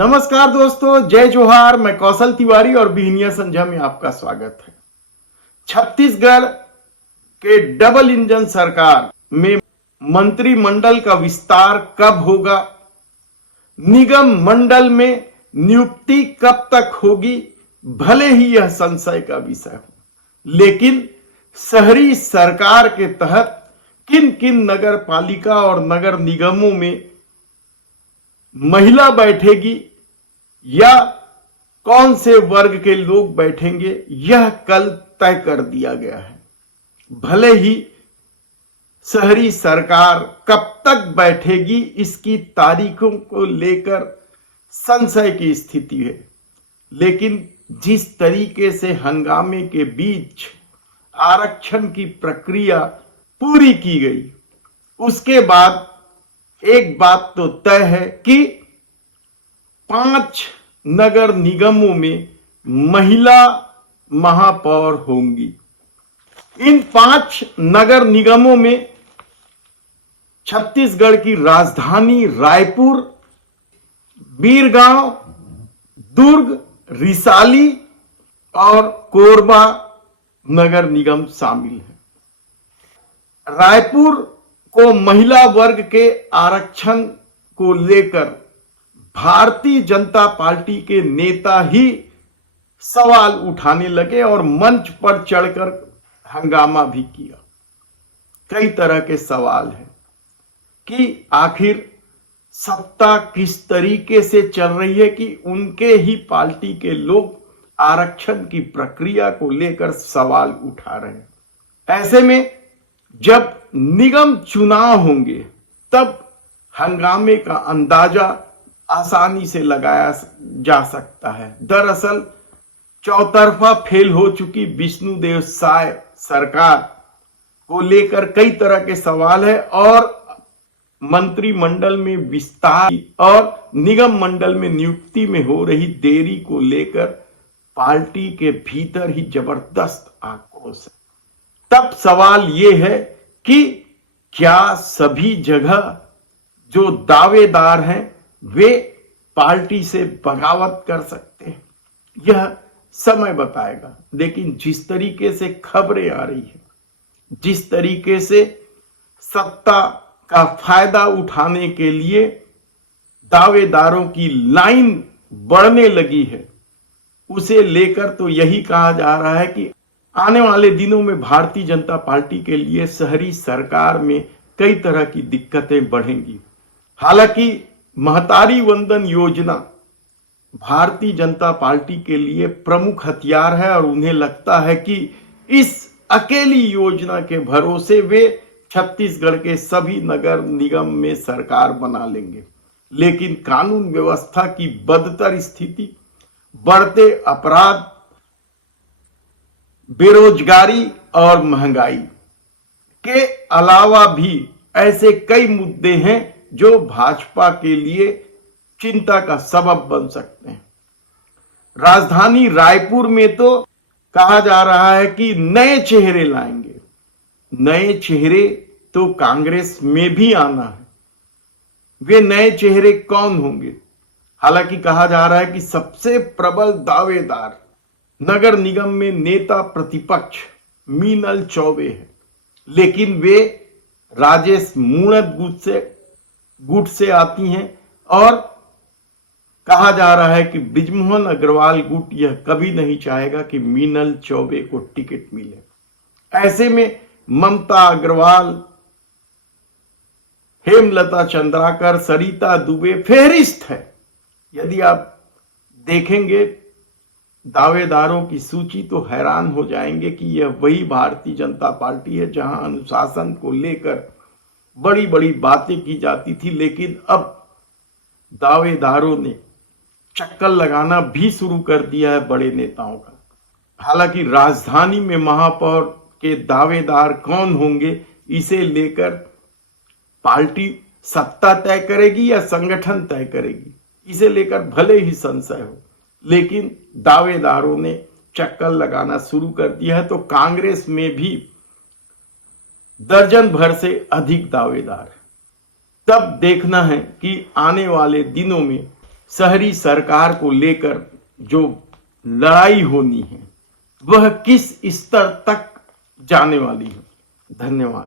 नमस्कार दोस्तों, जय जोहार। मैं कौशल तिवारी और बिहनिया संध्या में आपका स्वागत है। छत्तीसगढ़ के डबल इंजन सरकार में मंत्रिमंडल का विस्तार कब होगा, निगम मंडल में नियुक्ति कब तक होगी, भले ही यह संशय का विषय हो, लेकिन शहरी सरकार के तहत किन किन नगर पालिका और नगर निगमों में महिला बैठेगी या कौन से वर्ग के लोग बैठेंगे, यह कल तय कर दिया गया है। भले ही शहरी सरकार कब तक बैठेगी, इसकी तारीखों को लेकर संशय की स्थिति है, लेकिन जिस तरीके से हंगामे के बीच आरक्षण की प्रक्रिया पूरी की गई, उसके बाद एक बात तो तय है कि 5 नगर निगमों में महिला महापौर होंगी। इन 5 नगर निगमों में छत्तीसगढ़ की राजधानी रायपुर, बीरगांव, दुर्ग, रिसाली और कोरबा नगर निगम शामिल है। रायपुर को महिला वर्ग के आरक्षण को लेकर भारतीय जनता पार्टी के नेता ही सवाल उठाने लगे और मंच पर चढ़कर हंगामा भी किया। कई तरह के सवाल हैं कि आखिर सत्ता किस तरीके से चल रही है कि उनके ही पार्टी के लोग आरक्षण की प्रक्रिया को लेकर सवाल उठा रहे हैं। ऐसे में जब निगम चुनाव होंगे तब हंगामे का अंदाजा आसानी से लगाया जा सकता है। दरअसल चौतरफा फेल हो चुकी विष्णुदेव साय सरकार को लेकर कई तरह के सवाल है और मंत्रिमंडल में विस्तार और निगम मंडल में नियुक्ति में हो रही देरी को लेकर पार्टी के भीतर ही जबरदस्त आक्रोश है। तब सवाल यह है कि क्या सभी जगह जो दावेदार हैं वे पार्टी से बगावत कर सकते हैं, यह समय बताएगा। लेकिन जिस तरीके से खबरें आ रही है, जिस तरीके से सत्ता का फायदा उठाने के लिए दावेदारों की लाइन बढ़ने लगी है, उसे लेकर तो यही कहा जा रहा है कि आने वाले दिनों में भारतीय जनता पार्टी के लिए शहरी सरकार में कई तरह की दिक्कतें बढ़ेंगी। हालांकि महतारी वंदन योजना भारतीय जनता पार्टी के लिए प्रमुख हथियार है और उन्हें लगता है कि इस अकेली योजना के भरोसे वे छत्तीसगढ़ के सभी नगर निगम में सरकार बना लेंगे। लेकिन कानून व्यवस्था की बदतर स्थिति, बढ़ते अपराध, बेरोजगारी और महंगाई के अलावा भी ऐसे कई मुद्दे हैं जो भाजपा के लिए चिंता का सबब बन सकते हैं। राजधानी रायपुर में तो कहा जा रहा है कि नए चेहरे लाएंगे। नए चेहरे तो कांग्रेस में भी आना है। वे नए चेहरे कौन होंगे? हालांकि कहा जा रहा है कि सबसे प्रबल दावेदार नगर निगम में नेता प्रतिपक्ष मीनल चौबे है, लेकिन वे राजेश मूणत गुट से आती हैं और कहा जा रहा है कि बृजमोहन अग्रवाल गुट यह कभी नहीं चाहेगा कि मीनल चौबे को टिकट मिले। ऐसे में ममता अग्रवाल, हेमलता चंद्राकर, सरिता दुबे फेहरिस्त है। यदि आप देखेंगे दावेदारों की सूची तो हैरान हो जाएंगे कि यह वही भारतीय जनता पार्टी है जहां अनुशासन को लेकर बड़ी बड़ी बातें की जाती थी, लेकिन अब दावेदारों ने चक्कर लगाना भी शुरू कर दिया है बड़े नेताओं का। हालांकि राजधानी में महापौर के दावेदार कौन होंगे, इसे लेकर पार्टी सत्ता तय करेगी या संगठन तय करेगी, इसे लेकर भले ही संशय हो, लेकिन दावेदारों ने चक्कर लगाना शुरू कर दिया है। तो कांग्रेस में भी दर्जन भर से अधिक दावेदार। तब देखना है कि आने वाले दिनों में शहरी सरकार को लेकर जो लड़ाई होनी है वह किस स्तर तक जाने वाली है। धन्यवाद।